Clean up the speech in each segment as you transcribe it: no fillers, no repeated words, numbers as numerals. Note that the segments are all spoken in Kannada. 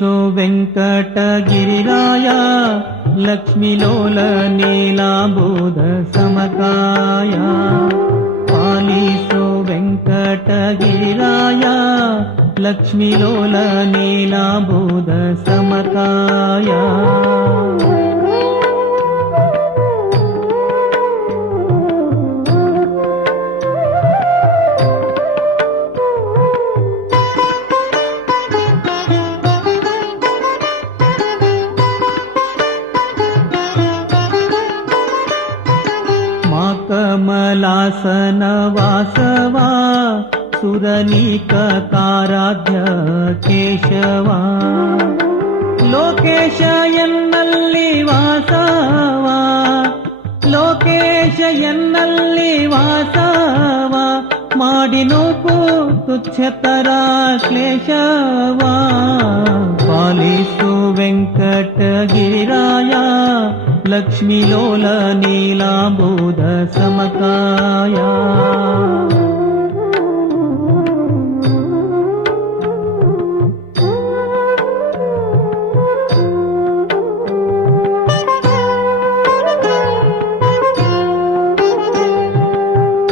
ಪಾಲಿಸೋ ವೆಂಕಟಗಿರಿರಾಯ ಲಕ್ಷ್ಮೀಲೋಲ ನೀಲಾಂಬೂದ ಸಮಕಾಯ ಪಾಲಿಸೋ ವೆಂಕಟಗಿರಿರಾಯ ಲಕ್ಷ್ಮೀಲೋಲ ನೀಲಾಂಬೂದ ಸಮಕಾಯ ಕಮಲಾಸನ ವಾಸವಾ ಸುರನೀಕಾರಾಧ್ಯ ಕೇಶವ ಲೋಕೇಶ ಎನ್ನಲ್ಲಿ ವಾಸವ ಲೋಕೇಶ ಎನ್ನಲ್ಲಿ ವಾಸವ ಮಾಡಿನೋಕು ತುಚ್ಛತರ ಕ್ಲೇಶವ ಪಾಲಿಸು ವೆಂಕಟಗಿರಿರಾಯ ಲಕ್ಷ್ಮೀಲೋಲ ನೀಲಾಂಬೂದ ಸಮಕಾಯ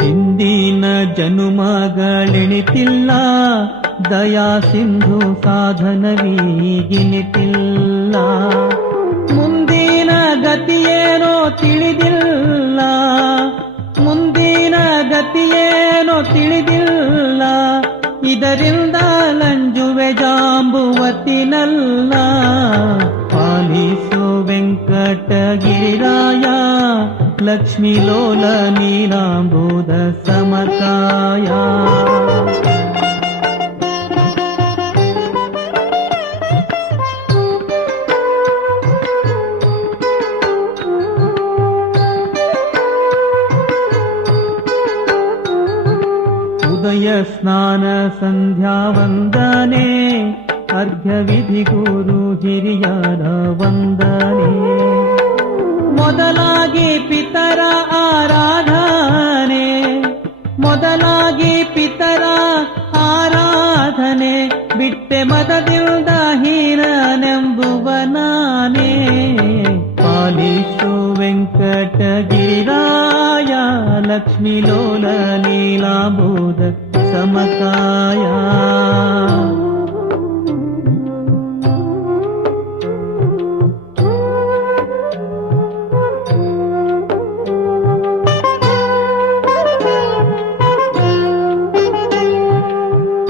ಹಿಂದಿನ ಜನುಮಗಳೆಣಿತಿಲ್ಲ ದಯಾ ಸಿಂಧು ಸಾಧನವೀಗಿನಿತಿಲ್ಲ ಮುಂದಿನ ಗತಿಯೇನೋ ತಿಳಿದಿಲ್ಲ ಮುಂದಿನ ಗತಿಯೇನೋ ತಿಳಿದಿಲ್ಲ ಇದರಿಂದ ಲಂಜುವೆ ಜಾಂಬುವತಿನಲ್ಲ ಪಾಲಿಸೋ ವೆಂಕಟಗಿರಿರಾಯ ಲಕ್ಷ್ಮೀಲೋಲ ನೀಲಾಂಬೂದ ಸಮಕಾಯ ಉದಯ ಸ್ನಾನ ಸಂಧ್ಯಾ ವಂದನೆ ಅರ್ಘ್ಯ ವಿಧಿ ಗುರು ಹಿರಿಯರ ವಂದನೆ ಮೊದಲಾಗಿ ಪಿತರ ಆರಾಧನೆ ಮೊದಲಾಗಿ ಪಿತರ ಆರಾಧನೆ ಬಿಟ್ಟೆ ಮದದಿಂದ ಹೀನನೆಂಬುವ ನಾನೇ ಪಾಲಿಸು ವೆಂಕಟಗಿರಿರಾಯ ಲಕ್ಷ್ಮೀಲೋಲ ನೀಲಾಂಬೂದ ಸಮಕಾಯ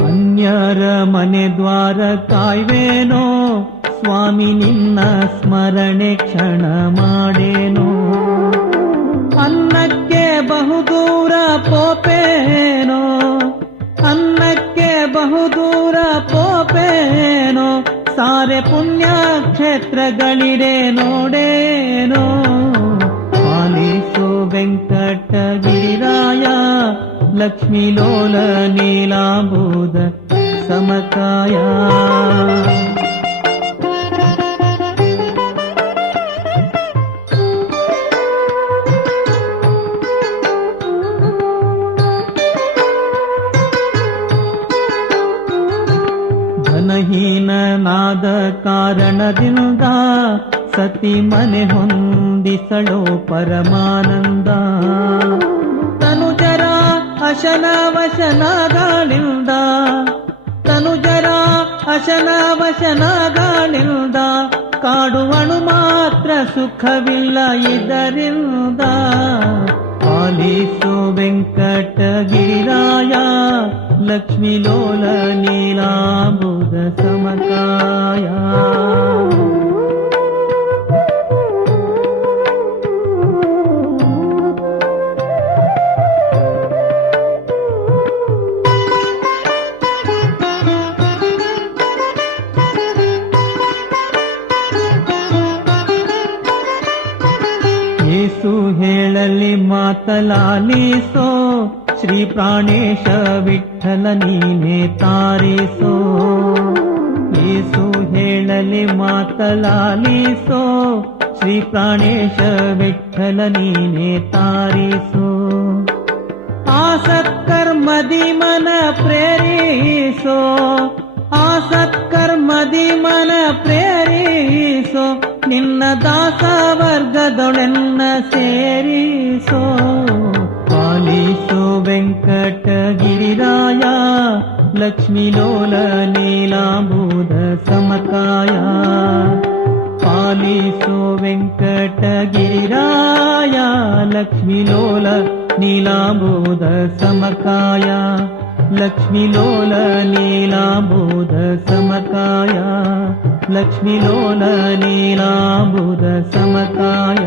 ಅನ್ಯರ ಮನೆ ದ್ವಾರ ಕಾಯ್ವೇನೋ ಸ್ವಾಮಿ ನಿನ್ನ ಸ್ಮರಣೆ ಕ್ಷಣ ಮಾಡೇನೋ ಅನ್ನಕ್ಕೆ ಬಹುದೂರ ಪೋಪೇನೋ ಅನ್ನಕ್ಕೆ ಬಹುದೂರ ಪೋಪೇನೋ ಸಾರೆ ಪುಣ್ಯ ಕ್ಷೇತ್ರಗಳಿಡೆ ನೋಡೇನೋ ಪಾಲಿಸೋ ವೆಂಕಟಗಿರಿರಾಯ ಲಕ್ಷ್ಮೀಲೋಲ ನೀಲಾಂಬೂದ ಸಮಕಾಯ ಧನಹೀನನಾದ ಕಾರಣದಿಂದ ಸತಿ ಮನೆ ಹೊಂದಿಸಳೋ ಪರಮಾನಂದ ತನುಜರ ಅಶನವಶನಗಳಿಂದ ತನುಜರ ಅಶನವಶನಗಳಿಂದ ಕಾಡುವಣು ಮಾತ್ರ ಸುಖವಿಲ್ಲ ಇದರಿಂದ ಪಾಲಿಸೋ ವೆಂಕಟಗಿರಿರಾಯ ಲಕ್ಷ್ಮೀಲೋಲ ನೀಲಾಂಬೂದ ಸಮಕಾಯ ಯೇಸು ಹೇಳಲಿ ಮಾತಲಾಲಿಸೋ ಶ್ರೀ ಪ್ರಾಣೇಶ ವಿಠಲ ನೀನೇ ತಾರಿಸೋ ಯೇಸು ಹೇಳಲಿ ಮಾತಲಾಲಿಸೋ ಶ್ರೀ ಪ್ರಾಣೇಶ ವಿಠಲ ನೀನೇ ತಾರಿಸೋ ಆಸತ್ಕರ್ಮದಿ ಮನ ಪ್ರೇರಿಸೋ ಸತ್ಕರ್ಮದಿ ಮನ ಪ್ರೇರಿಸೋ ನಿನ್ನ ದಾಸ ವರ್ಗದೊಳೆನ್ನ ಸೇರಿಸೋ ಪಾಲಿಸೋ ವೆಂಕಟಗಿರಿರಾಯ ಲಕ್ಷ್ಮೀಲೋಲ ನೀಲಾಂಬೂದ ಸಮಕಾಯ ಪಾಲಿಸೋ ವೆಂಕಟಗಿರಿರಾಯ ಲಕ್ಷ್ಮೀಲೋಲ ನೀಲಾಂಬೂದ ಸಮಕಾಯ ಲಕ್ಷ್ಮೀಲೋಲ ನೀಲಾಂಬೂದ ಸಮಕಾಯ ಲಕ್ಷ್ಮೀಲೋಲ ನೀಲಾಂಬೂದ ಸಮಕಾಯ